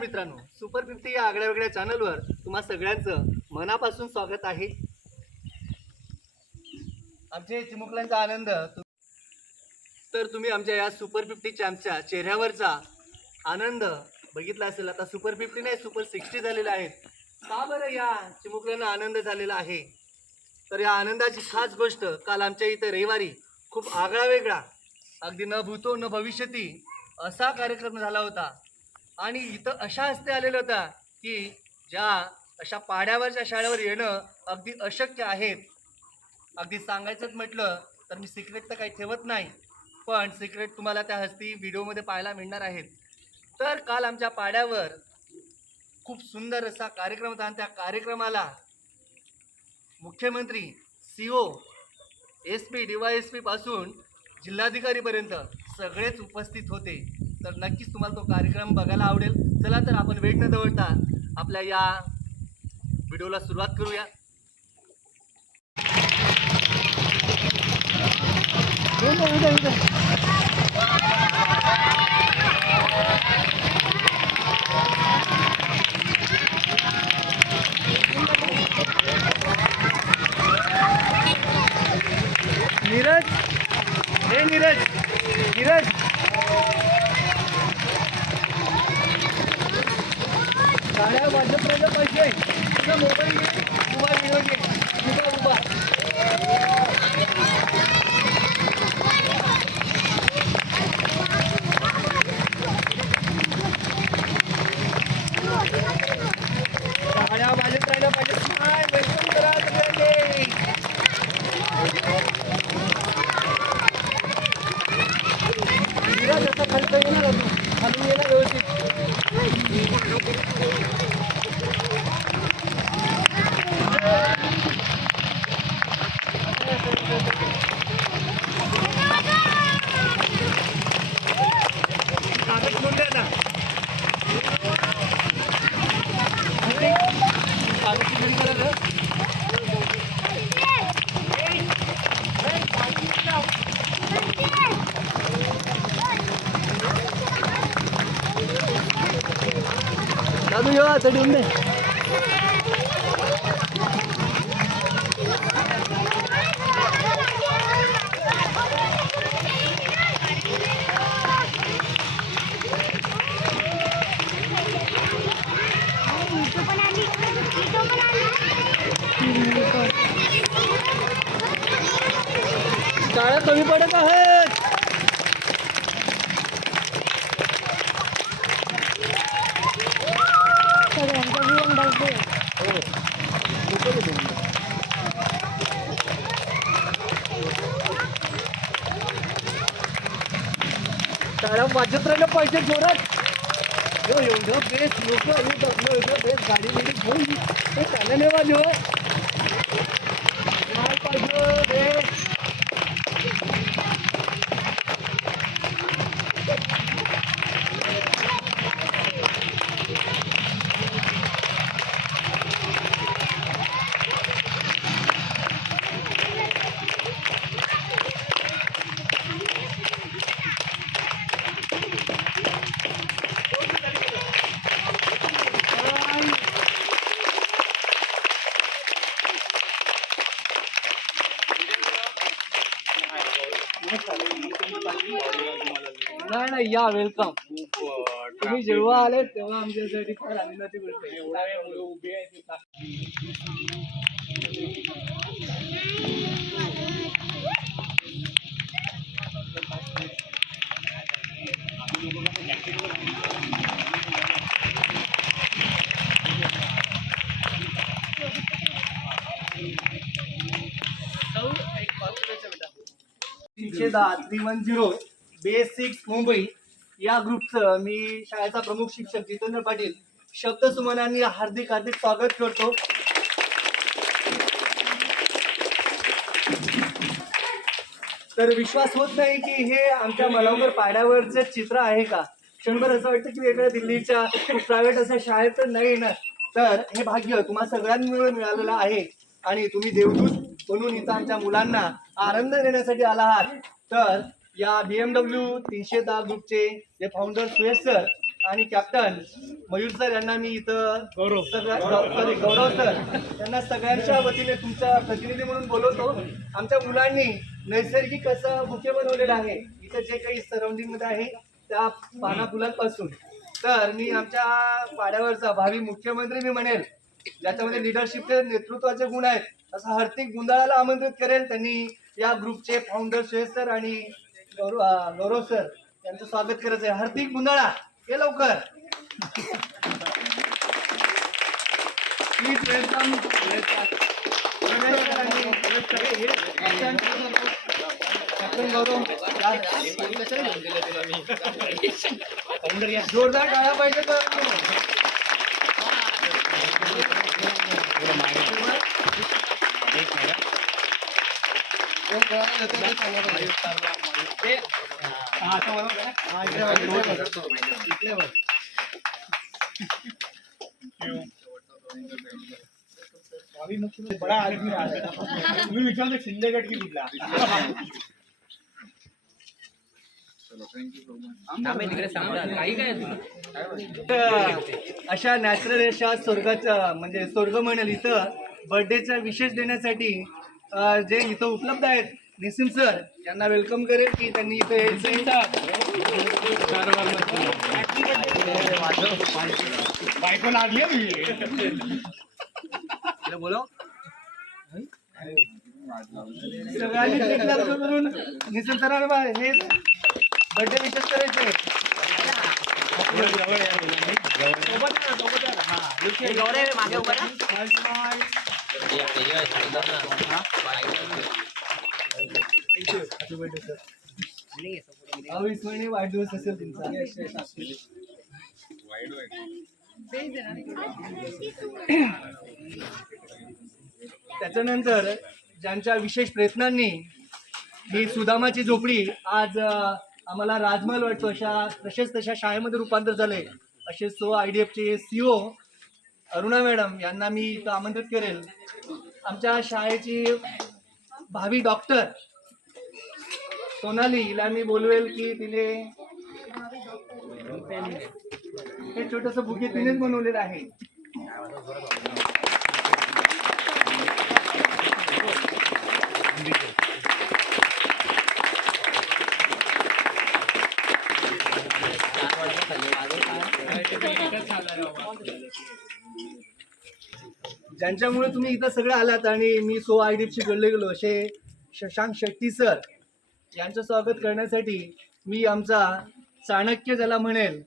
नमस्कार मित्रांनो super fifty या आगळ्या वेगळ्या चॅनलवर तुम्हा सगळ्यांचं मनापासून स्वागत आहे. आमचे चिमुकल्यांचा आनंद. तर तुम्ही आमच्या या सुपर फिफ्टी चॅम्पच्या चेहऱ्यावरचा आनंद बघितला असेल. आता सुपर फिफ्टी नाही सुपर सिक्स्टी झालेले आहेत. का बरं या चिमुकल्यांना आनंद झालेला आहे? तर या आनंदाची खास गोष्ट काल आमच्या इथं रविवारी खूप आगळा वेगळा अगदी न भूतो न भविष्यती असा कार्यक्रम झाला होता. आणि इथं अशा हस्ते आलेलं होता की ज्या अशा पाड्यावरच्या शाळेवर येणं अगदी अशक्य आहेत अगदी सांगायचंच म्हटलं तर मी सिक्रेट तर काही ठेवत नाही पण सिक्रेट तुम्हाला त्या हस्ती व्हिडिओमध्ये पाहायला मिळणार आहेत तर काल आमच्या पाड्यावर खूप सुंदर असा कार्यक्रम होता आणि त्या कार्यक्रमाला मुख्यमंत्री C O S P D Y S पीपासून जिल्हाधिकारीपर्यंत सगळेच उपस्थित होते. तर नक्कीच तुम्हाला तो कार्यक्रम बघायला आवडेल. चला तर आपण वेळ न दवडता आपल्या या व्हिडिओला सुरुवात करूया. नीरज पाहिजे काय वेलकम करा सगळ्यांनी नीरज आता खाली काही येणार तू खाली येणार व्यवस्थित कागद घेऊन दे आता. अरे, कागदची घडी करा गं. दादू येऊन दे. गाड्या कमी पडत आहे. राहिलं पाहिजे जोरात हो एवढं बेस लोक आणि बघलं एवढं बेस गाडी बिडी घेऊन ते त्याला नाही पाहिजे नाही नाही या वेलकम तुम्ही जेव्हा आले तेव्हा आमच्यासाठी फार आनंदाची गोष्ट आहे. तीनशे दहा three one zero base six Mumbai या ग्रुपचं मी शाळेचा प्रमुख शिक्षक जितेंद्र पाटील शब्द सुमनांनी हार्दिक हार्दिक स्वागत करतो. तर विश्वास होत नाही की हे आमच्या मलावकर पाड्यावरचं चित्र आहे का? क्षणभर असं वाटतं की वेगळ्या दिल्लीच्या प्रायव्हेट अशा शाळेत तर नाही ना. तर हे भाग्य तुम्हा सगळ्यांमुळे मिळालेलं आहे आणि तुम्ही देवदूत म्हणून इथं आमच्या मुलांना आनंद देण्यासाठी आला आहात. तर या बी एम डब्ल्यू तीनशे दहा ग्रुपचे जे फाउंडर सुयश सर आणि कॅप्टन मयूर सर यांना मी इथं गौरव. सॉरी गौरव सर त्यांना सगळ्यांच्या वतीने तुमचा प्रतिनिधी म्हणून बोलवतो. आमच्या मुलांनी नैसर्गिक असं बुके बनवलेलं आहे. इथं जे काही सराउंडिंगमध्ये आहे त्या पाना फुलांपासून. तर मी आमच्या पाड्यावरचा भावी मुख्यमंत्री मी म्हणेल. ज्याच्यामध्ये लिडरशिपचे नेतृत्वाचे गुण आहेत असं हार्दिक गुंडाळाला आमंत्रित करेल त्यांनी या ग्रुपचे फाउंडर श्रेयस सर आणि गौरव गौरव सर यांचं स्वागत करायचं आहे. हार्दिक गुंडाळा हे लवकर. प्लीज वेलकम गौरव जोरदार टाळा पाहिजे तर बडा आदमी आहे. तुम्ही विचारलं शिंदे गट की कुठला अशा नॅचरल अशा स्वर्गाच्या म्हणजे स्वर्ग म्हणेल इथं बर्थडेचा विशेष देण्यासाठी जे इथं उपलब्ध आहेत निसिम सर यांना वेलकम करेल की त्यांनी इथे बायको लागली बोलो सगळ्यांनी निसिम सरांना हे बर्थडे विशेष करायचे सोबत सोबत Happy birthday, sir. अविस्मरणीय वाढदिवस असेल तुमचा त्याच्यानंतर ज्यांच्या विशेष प्रयत्नांनी ही सुदामाची झोपडी आज अं, आम्हाला राजमहल वाटतो अशा तसेच तशा शाळेमध्ये रूपांतर झाले. असे सो आय डी एफचे सीओ अरुणा मॅडम यांना मी इथं आमंत्रित करेल. आमच्या शाळेची भावी डॉक्टर सोनाली हिला मी बोलवेल की तिने हे छोटस बुके तिनेच बनवलेलं आहे. ज्यांच्यामुळे तुम्ही इथं सगळं आलात आणि मी सो आय डीपशी घडले गेलो असे शशांक शेट्टी सर यांचं स्वागत करण्यासाठी मी आमचा चाणक्य ज्याला म्हणेल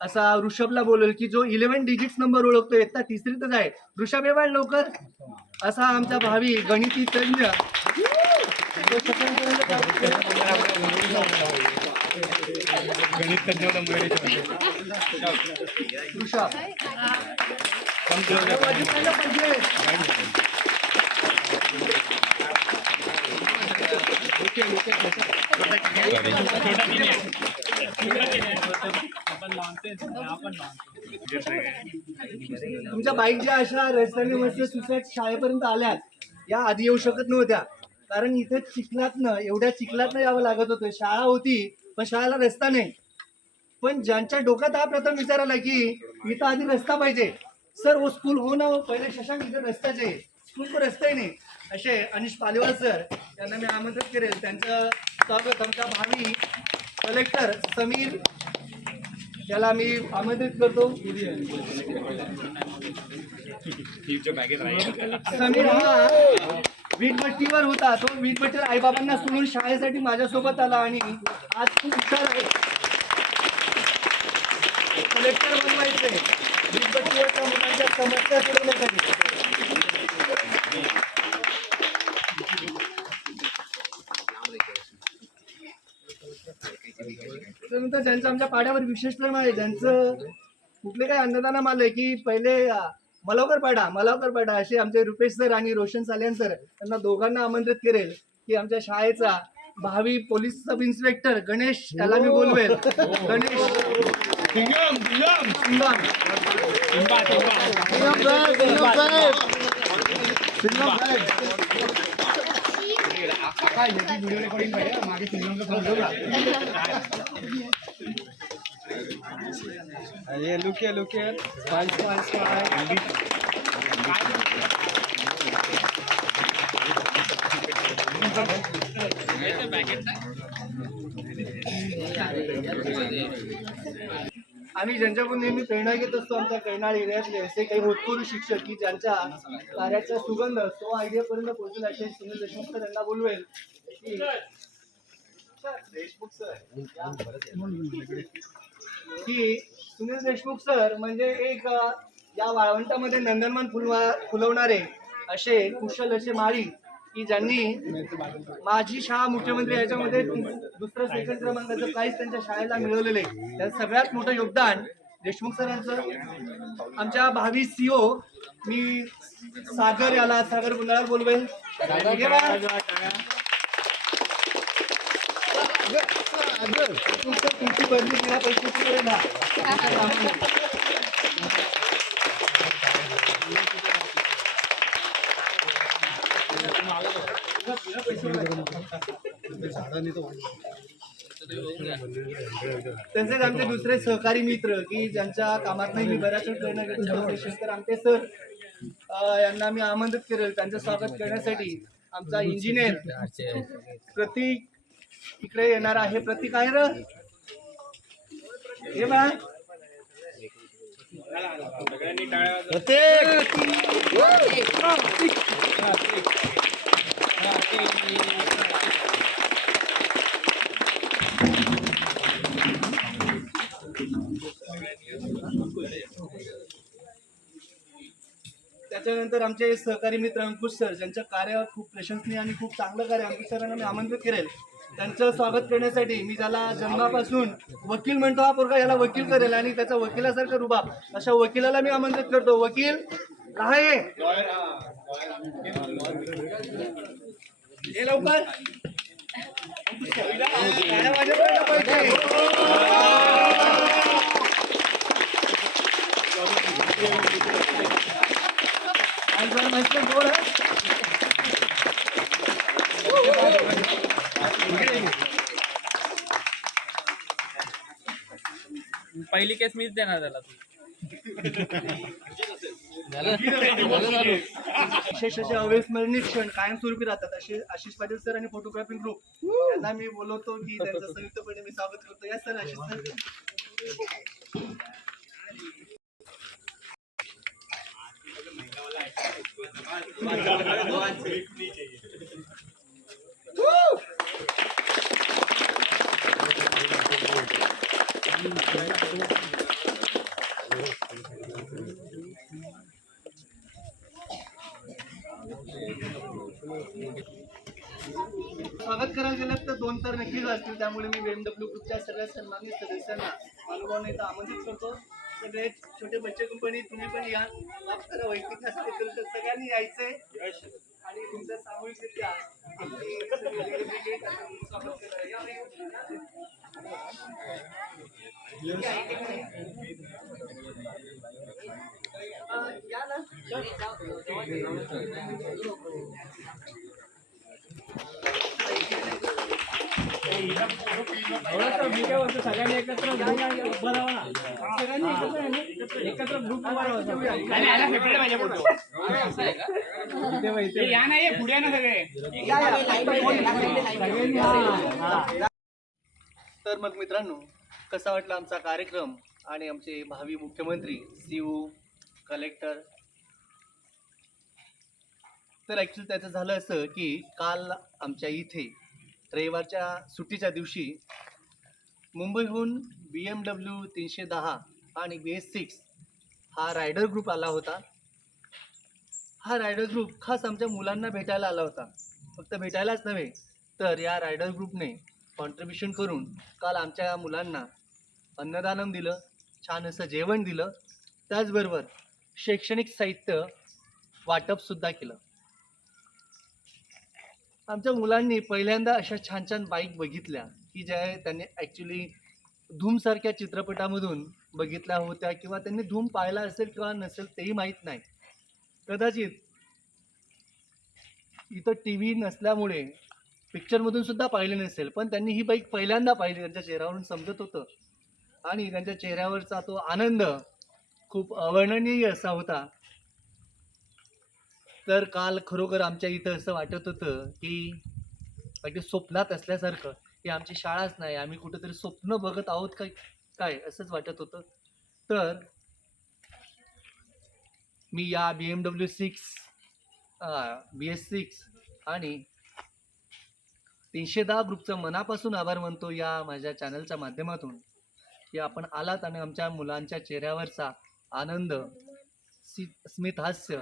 असा ऋषभला बोलेल की जो इलेव्हन डिजिट्स नंबर ओळखतो इयत्ता तिसरीतच आहे. ऋषभ ये लवकर. असा आमचा भावी गणिती तज्ञ गणित तज्ञ तुमच्या बाईक ज्या अशा रस्त्याने मस्त सुसाट शाळेपर्यंत आल्यात. या आधी येऊ शकत नव्हत्या. कारण इथे चिखलातनं एवढ्या चिखलातनं यावं लागत होतं. शाळा होती पण शाळेला रस्ता नाही? पण ज्यांच्या डोक्यात हा प्रथम विचार आला की इथं आधी रस्ता पाहिजे. सर वो स्कूल हो ना हो पहिले शशांक इथं रस्त्याचे आहे. स्कूल को रस्ताही नाही. असे अनिश पालेवाल सर यांना मी आमंत्रित करेल त्यांचं स्वागत आमच्या भावी कलेक्टर समीर याला मी आमंत्रित करतो. समीर हा वीटभट्टीवर होता. तो वीटभट्टीवर आईबाबांना सोडून शाळेसाठी माझ्यासोबत आला आणि आज खूप हुशार आहे. कलेक्टर बनवायचे वीटभट्टीवरच्या मुलांच्या समस्या सोडवण्यासाठी. त्यानंतर ज्यांचं आमच्या पाड्यावर विशेष प्रेम आहे ज्यांचं कुठले काही अन्नदान आलंय की पहिले मलावकर पाडा मलावकर पाडा. असे आमचे रुपेश सर आणि रोशन सालियान सर त्यांना दोघांना आमंत्रित करेल की आमच्या शाळेचा भावी पोलीस सब इन्स्पेक्टर गणेश याला मी बोलवेल. गणेश. काय व्हिडिओ रेकॉर्डिंग मागे सिंगमचं look here, look here. Smile, smile, smile. आम्ही ज्यांच्याकडून नेहमी प्रेरणा घेत असतो आमच्या कैनाळ एरियातले असे काही भूतपूर्व शिक्षक की ज्यांच्या कार्याचा सुगंध तो आयडियापर्यंत पोहोचेल असे सुनील देशमुख सर यांना बोलवेल की देशमुख सर की सुनील देशमुख सर म्हणजे एक या वाळवंटामध्ये नंदनवन फुलवा फुलवणारे असे कुशल असे माळी की ज्यांनी माझी शाळा मुख्यमंत्री याच्यामध्ये दुसरं सेकंड क्रमांकाचं प्राईज त्यांच्या शाळेला मिळवलेलं आहे. त्यात सगळ्यात मोठं योगदान देशमुख सरांचं. आमच्या भावी सीओ मी सागर याला सागर गुंडाळावर बोलवेल. तसेच आमचे दुसरे सहकारी मित्र की ज्यांच्या कामातही मी बऱ्याच वेळ तर आमचे सर. यांना मी आमंत्रित करेल त्यांचं स्वागत करण्यासाठी आमचा इंजिनियर प्रतीक इकडे येणार आहे. प्रतीक आहे र त्याच्यानंतर आमचे सहकारी मित्र अंकुश सर ज्यांच्या कार्य खूप प्रशंसनीय आणि खूप चांगलं कार्य अंकुश सरांना मी आमंत्रित करेल. त्यांचं स्वागत करण्यासाठी मी ज्याला जन्मापासून वकील म्हणतो हा पोरगा याला वकील करेल आणि त्याचा वकिलासारखं रुबाब अशा वकिलाला मी आमंत्रित करतो. वकील आहे हे लवकर गाड्या वाजवायला पाहिजे. आणि जरा मस्त गोड आहे. पहिली केस मीच देणार त्याला तू. विशेष असे अविस्मरणीय क्षण कायमस्वरूपी राहतात. असे आशिष पाटील सर आणि फोटोग्राफी ग्रुप त्यांना मी बोलवतो की त्यांचं संयुक्तपणे मी स्वागत करतो. या सर आशिष सर स्वागत करायला गेलं तर दोन तर नक्कीच असतील त्यामुळे मी बीएमडब्ल्यू ग्रुपच्या सगळ्या सन्मानित सदस्यांना अनुभवाने इथं आमंत्रित करतो. सगळे छोटे बच्चे कंपनी तुम्ही पण या. माफ करा वैयक्तिकसाठी करू शकता सगळ्यांनी यायचंय. आणि तुमच्या सामूहिकरित्या स्वागत या. ना. अं, या ना सगळ्यांनी एकत्र सगळ्यांनी एकत्र आहे ना? एकत्र ग्रुप सेपरेट माझ्या फोटो. या ना ये पुढे ना सगळे. तर मग मित्रांनो कसा वाटला आमचा कार्यक्रम आणि आमचे भावी मुख्यमंत्री सीओ कलेक्टर तर ॲक्च्युली त्याचं झालं असं की काल आमच्या इथे रविवारच्या सुट्टीच्या दिवशी मुंबईहून बी एम डब्ल्यू तीनशे दहा आणि बी एस सिक्स हा रायडर ग्रुप आला होता. हा रायडर ग्रुप खास आमच्या मुलांना भेटायला आला होता. फक्त भेटायलाच नव्हे तर या रायडर ग्रुपने कॉन्ट्रीब्युशन करून काल आमच्या मुलांना अन्नदानम दिलं छान असं जेवण दिलं. त्याचबरोबर शैक्षणिक साहित्य वाटपसुद्धा केलं. आमच्या मुलांनी पहिल्यांदा अशा छान छान बाईक बघितल्या की ज्या त्यांनी ॲक्च्युली धूमसारख्या चित्रपटामधून बघितल्या होत्या किंवा त्यांनी धूम पाहिला असेल किंवा नसेल तेही माहीत नाही. कदाचित इथं टी व्ही नसल्यामुळे पिक्चरमधून सुद्धा पाहिले नसेल पण त्यांनी ही बाईक पहिल्यांदा पाहिली त्यांच्या चेहऱ्यावरून समजत होतं. आणि त्यांच्या चेहऱ्यावरचा तो आनंद खूप अवर्णनीय असा होता. तर काल खरोखर आमच्या इथं असं वाटत होतं की अगदी स्वप्नात असल्यासारखं की आमची शाळाच नाही आम्ही कुठंतरी स्वप्न बघत आहोत काय काय असंच वाटत होतं. तर मी या B M W six B S six आणि तीनशे दहा ग्रुपचं मनापासून आभार मानतो या माझ्या चॅनलच्या माध्यमातून की आपण आलात आणि आमच्या मुलांच्या चेहऱ्यावरचा आनंद सी स्मितहास्य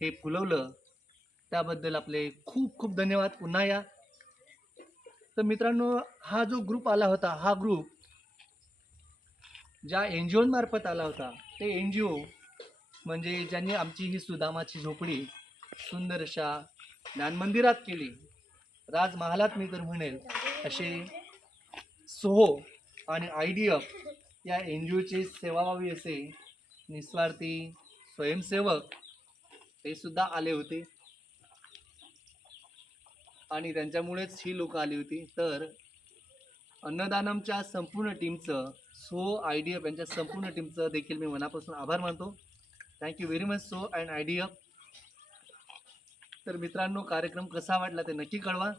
हे फुलवलं. त्याबद्दल आपले खूप खूप धन्यवाद. पुन्हा या. तर मित्रांनो हा जो ग्रुप आला होता हा ग्रुप ज्या एन जी मार्फत आला होता ते एन जी ओ म्हणजे ज्यांनी आमची ही सुदामाची झोपडी सुंदर अशा ज्ञानमंदिरात केली. राजमहालात मी तर म्हणेल असे सोहो आणि आय डी एफ या एन जी ओचे सेवाभावी असे निस्वार्थी स्वयंसेवक ते सुद्धा आले होते. आणि त्यांच्यामुळेच ही लोक आली होती. तर अन्नदानमच्या संपूर्ण टीमचं सो आय डी एफ यांच्या संपूर्ण टीमचं देखील मी मनापासून आभार मानतो. Thank you very much so and I D F तर मित्रांनो कार्यक्रम कसा वाटला ते नक्की कळवा.